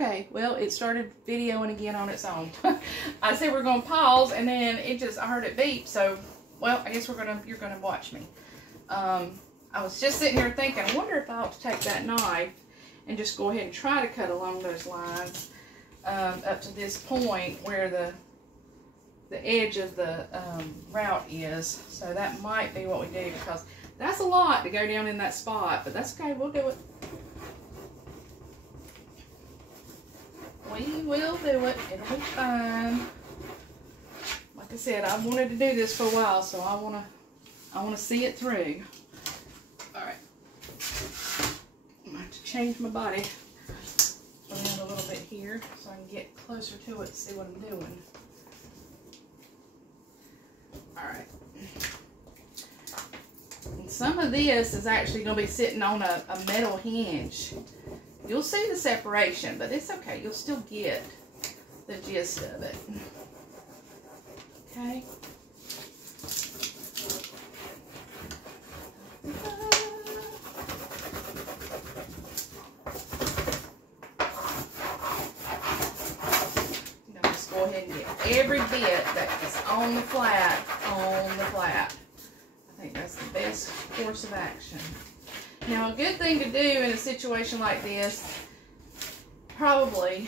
Okay, well, it started videoing again on its own. I said we're going to pause, and then I heard it beep, so, well, I guess you're going to watch me. I was just sitting here thinking, I wonder if I ought to take that knife and just go ahead and try to cut along those lines up to this point where the edge of the route is. So that might be what we do, because that's a lot to go down in that spot, but that's okay, we'll do it. We will do it. It'll be fine. Like I said, I wanted to do this for a while, so I wanna see it through. All right. I'm gonna have to change my body around a little bit here so I can get closer to it and see what I'm doing. All right. And some of this is actually gonna be sitting on a metal hinge. You'll see the separation, but it's okay. You'll still get the gist of it. Okay. Now just go ahead and get every bit that is on the flat, I think that's the best course of action. Now, a good thing to do in a situation like this, probably,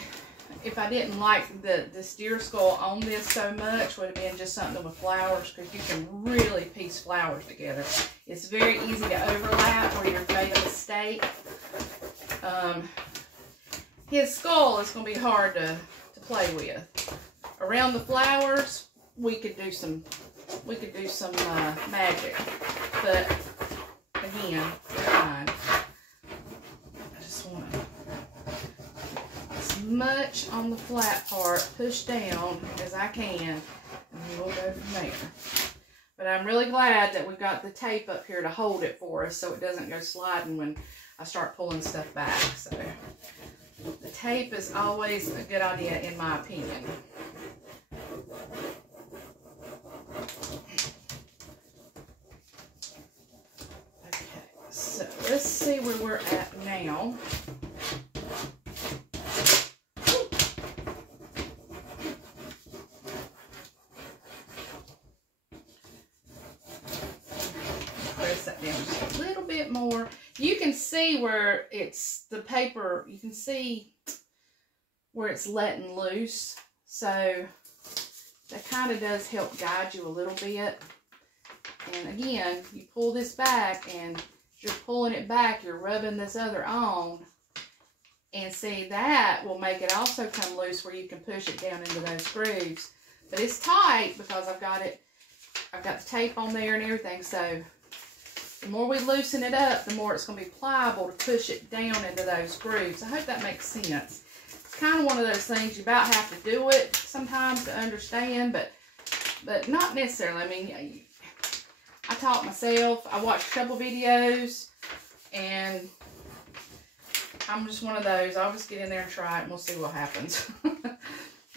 if I didn't like the deer skull on this so much, would have been just something with flowers, because you can really piece flowers together. It's very easy to overlap where you've made a mistake. His skull is going to be hard to play with. Around the flowers, we could do some magic, but again, fine. I just want as much on the flat part pushed down as I can, and then we'll go from there. But I'm really glad that we've got the tape up here to hold it for us so it doesn't go sliding when I start pulling stuff back. So the tape is always a good idea in my opinion. So let's see where we're at now. Press that down just a little bit more. You can see where it's the paper, you can see where it's letting loose. So that kind of does help guide you a little bit. And again, you pull this back, and you're pulling it back, you're rubbing this other on, and see, that will make it also come loose where you can push it down into those grooves. But it's tight because I've got the tape on there and everything, so the more we loosen it up, the more it's going to be pliable to push it down into those grooves. I hope that makes sense. It's kind of one of those things you about have to do it sometimes to understand, but not necessarily. I mean, I taught myself. I watched a couple videos, and I'm just one of those. I'll just get in there and try it, and we'll see what happens.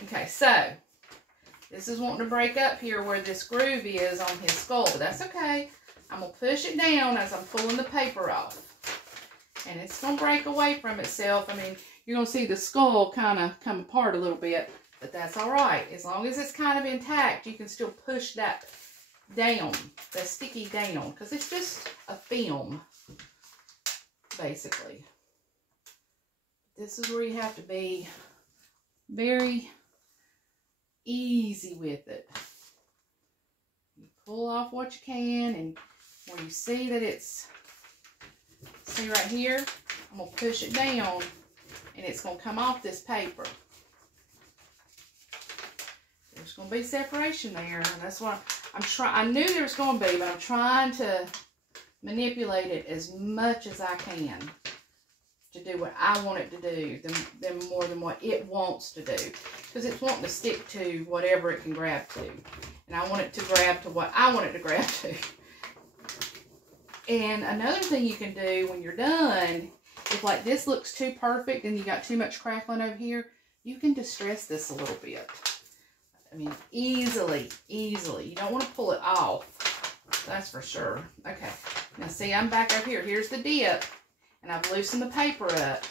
Okay, so this is wanting to break up here where this groove is on his skull, but that's okay. I'm going to push it down as I'm pulling the paper off, and it's going to break away from itself. I mean, you're going to see the skull kind of come apart a little bit, but that's all right. As long as it's kind of intact, you can still push that down, the sticky down, because it's just a film, basically. This is where you have to be very easy with it. You pull off what you can, and when you see that it's, see right here, I'm going to push it down, and it's going to come off this paper. There's going to be separation there, and that's what I'm trying. I knew there was going to be, but I'm trying to manipulate it as much as I can to do what I want it to do, than more than what it wants to do, because it's wanting to stick to whatever it can grab to, and I want it to grab to what I want it to grab to. And another thing you can do when you're done, if like this looks too perfect and you got too much crackling over here, you can distress this a little bit. I mean, easily. You don't want to pull it off. That's for sure. Okay. Now see, I'm back up here. Here's the dip. And I've loosened the paper up.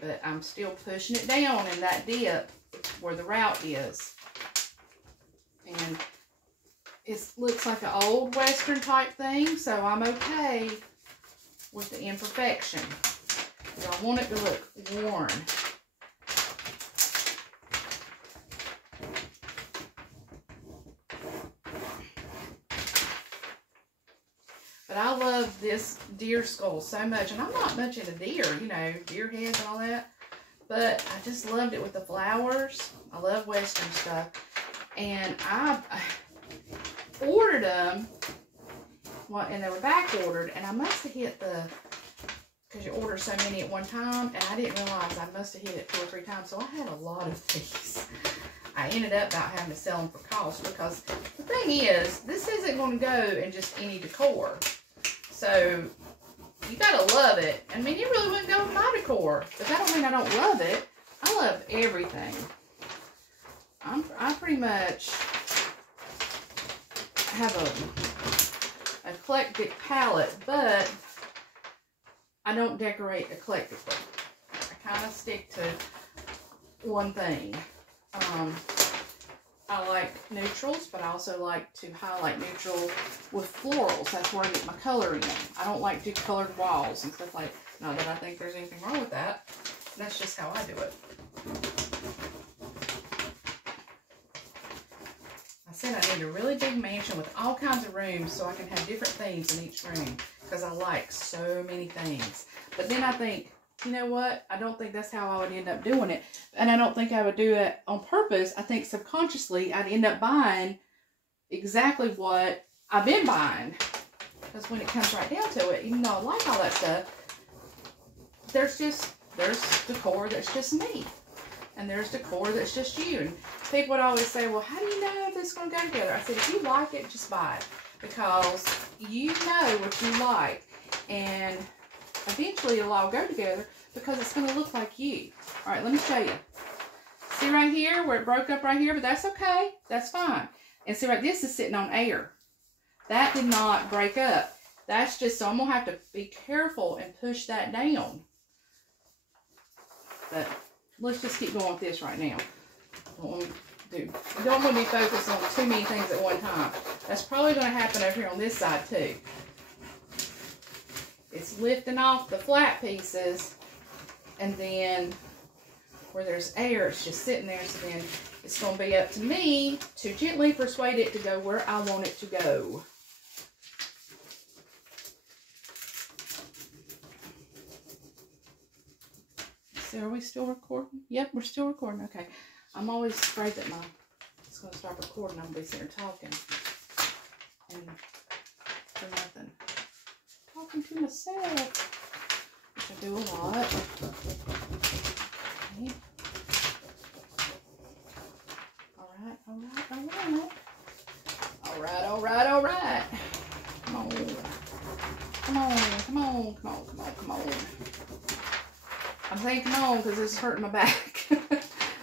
but I'm still pushing it down in that dip where the route is. And it looks like an old Western type thing, so I'm okay with the imperfection. I want it to look worn. But I love this deer skull so much, and I'm not much into deer, you know, deer heads and all that, but I just loved it with the flowers. I love Western stuff, and I ordered them, well, and they were back ordered, and I must have hit the, because you order so many at one time, and I didn't realize I must have hit it 2 or 3 times, so I had a lot of these. I ended up about having to sell them for cost, because the thing is, this isn't going to go in just any decor. So, you gotta love it. I mean, it really wouldn't go with my decor, but that don't mean I don't love it. I love everything. I pretty much have a eclectic palette, but I don't decorate eclectically. I kind of stick to one thing. I like neutrals, but I also like to highlight neutral with florals. That's where I get my coloring in. I don't like to do colored walls and stuff like that. Not that I think there's anything wrong with that. That's just how I do it. I said I need a really big mansion with all kinds of rooms so I can have different things in each room, because I like so many things. But then I think, you know what? I don't think that's how I would end up doing it. And I don't think I would do it on purpose. I think subconsciously I'd end up buying exactly what I've been buying. Because when it comes right down to it, even though I like all that stuff, there's decor that's just me. And there's decor that's just you. And people would always say, well, how do you know if this is going to go together? I said, if you like it, just buy it. Because you know what you like. And eventually it'll all go together because it's going to look like you. All right, let me show you. See right here where it broke up right here? But that's okay. That's fine. And see right, this is sitting on air. That did not break up. That's just, so I'm going to have to be careful and push that down. But let's just keep going with this right now. Don't want to be focused on too many things at one time. That's probably going to happen over here on this side too. It's lifting off the flat pieces, and then where there's air, it's just sitting there. So then it's going to be up to me to gently persuade it to go where I want it to go. So are we still recording? Yep, we're still recording. Okay. I'm always afraid that it's going to stop recording. I'm going to be sitting here talking. And for nothing. Talking to myself, which I do a lot. Okay. Alright, alright, alright. Alright, alright, alright. Come on. Come on, come on, come on, come on, come on. I'm saying come on because this is hurting my back.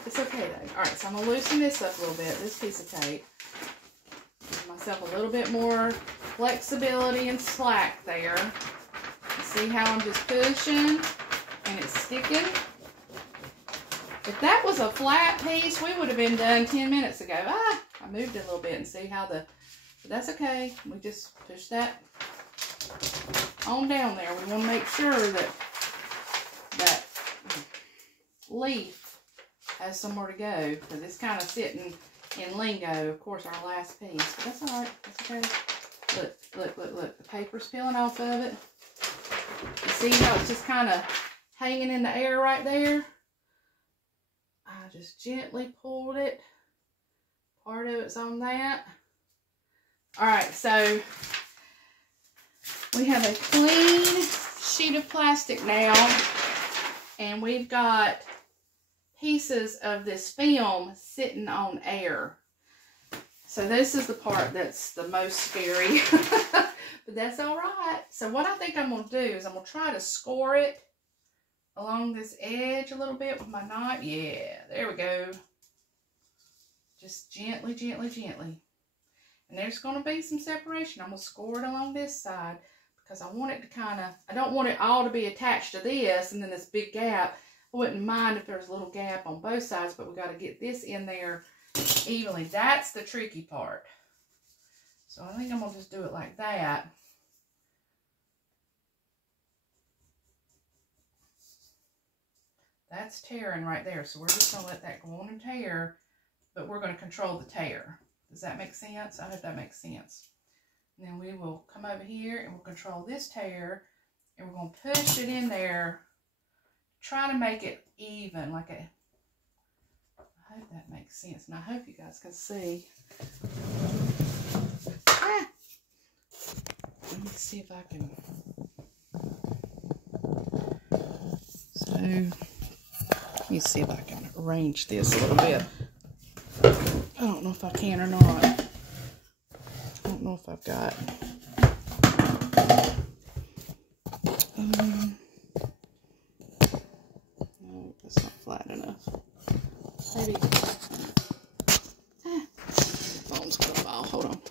It's okay though. Alright, so I'm going to loosen this up a little bit, this piece of tape. Give myself a little bit more flexibility and slack there. See how I'm just pushing and it's sticking? If that was a flat piece, we would have been done 10 minutes ago. I moved it a little bit and see how but that's okay. We just push that on down there. We want to make sure that that leaf has somewhere to go, because it's kind of sitting in lingo. Of course, our last piece, but that's all right. That's okay. Look, look, look, look. The paper's peeling off of it. You see how it's just kind of hanging in the air right there? I just gently pulled it. Part of it's on that. Alright, so we have a clean sheet of plastic now. And we've got pieces of this film sitting on air. So this is the part that's the most scary. But that's alright. So what I think I'm going to do is I'm going to try to score it along this edge a little bit with my knife. Yeah, there we go. Just gently, gently, gently. And there's going to be some separation. I'm going to score it along this side because I want it to kind of, I don't want it all to be attached to this and then this big gap. I wouldn't mind if there's a little gap on both sides, but we got to get this in there evenly. That's the tricky part. So I think I'm going to just do it like that. That's tearing right there. So we're just going to let that go on and tear, but we're going to control the tear. Does that make sense? I hope that makes sense. And then we will come over here and we'll control this tear, and we're going to push it in there, try to make it even, like a, I hope that makes sense. And I hope you guys can see. Ah! Let me see if I can. So, let me see if I can arrange this a little bit. I don't know if I can or not. I don't know if I've got. No, that's not flat enough. Maybe. Phone's gonna fall. Hold on.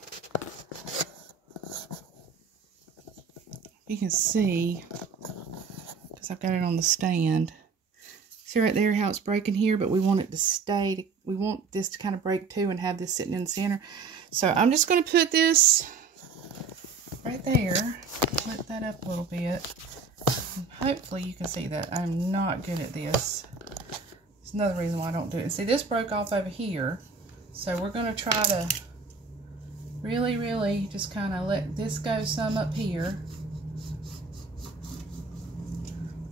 You can see, because I've got it on the stand. See right there how it's breaking here, but we want it to stay. We want this to kind of break too and have this sitting in the center. So I'm just going to put this right there. Lift that up a little bit. And hopefully you can see that. I'm not good at this. It's another reason why I don't do it. See, this broke off over here. So we're going to try to really, really just kind of let this go some up here.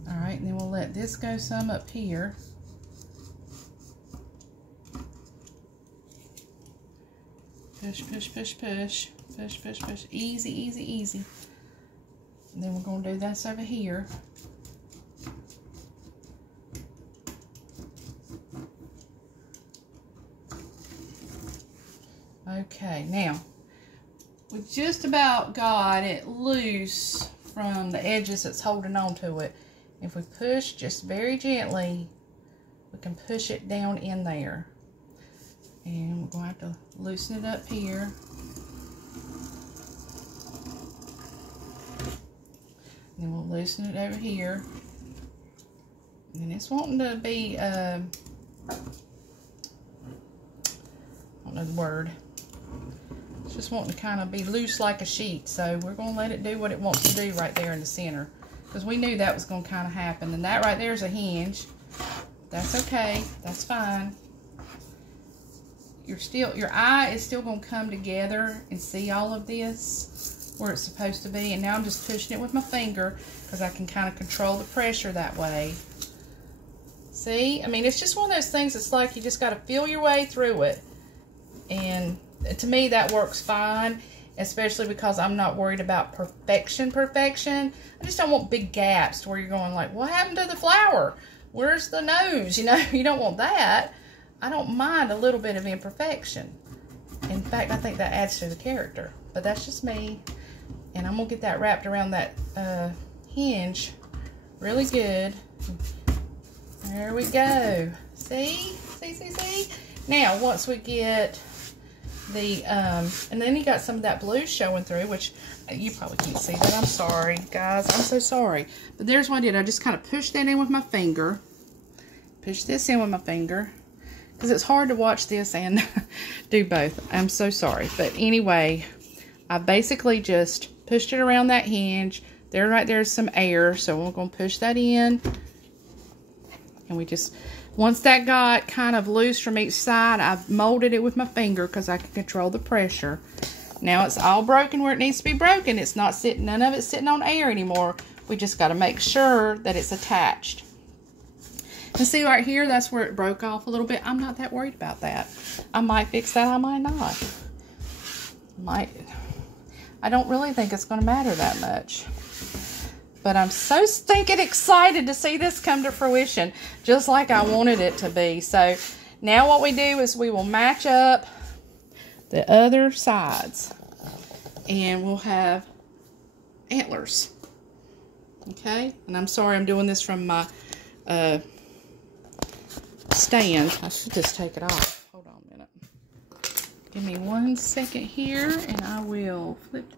Alright, and then we'll let this go some up here. Push, push, push, push. Push, push, push. Easy, easy, easy. And then we're going to do this over here. Okay, now, we just about got it loose from the edges that's holding on to it. If we push just very gently, we can push it down in there. And we're going to have to loosen it up here. And then we'll loosen it over here. And it's wanting to be, I don't know the word. It's just wanting to kind of be loose like a sheet. So we're going to let it do what it wants to do right there in the center. Because we knew that was going to kind of happen. And that right there is a hinge. That's okay. That's fine. Your eye is still going to come together and see all of this where it's supposed to be. And now I'm just pushing it with my finger because I can kind of control the pressure that way. See? I mean, it's just one of those things. It's like you just got to feel your way through it. And to me, that works fine. Especially because I'm not worried about perfection. I just don't want big gaps where you're going like, what happened to the flower? Where's the nose? You know, you don't want that. I don't mind a little bit of imperfection. In fact, I think that adds to the character. But that's just me. And I'm going to get that wrapped around that hinge really good. There we go. See? See, see, see? Now, once we get the, and then you got some of that blue showing through, which you probably can't see that. I'm sorry, guys. I'm so sorry. But there's what I did. I just kind of pushed that in with my finger. Push this in with my finger. Because it's hard to watch this and do both. I'm so sorry. But anyway, I basically just pushed it around that hinge. There, right there is some air. So we're going to push that in. And we just, once that got kind of loose from each side, I've molded it with my finger because I can control the pressure. Now it's all broken where it needs to be broken. It's not sitting, none of it's sitting on air anymore. We just got to make sure that it's attached. And see right here, that's where it broke off a little bit. I'm not that worried about that. I might fix that, I might not. I don't really think it's going to matter that much. But I'm so stinking excited to see this come to fruition, just like I wanted it to be. So now what we do is we will match up the other sides. And we'll have antlers. Okay? And I'm sorry I'm doing this from my stand. I should just take it off. Hold on a minute. Give me 1 second here and I will flip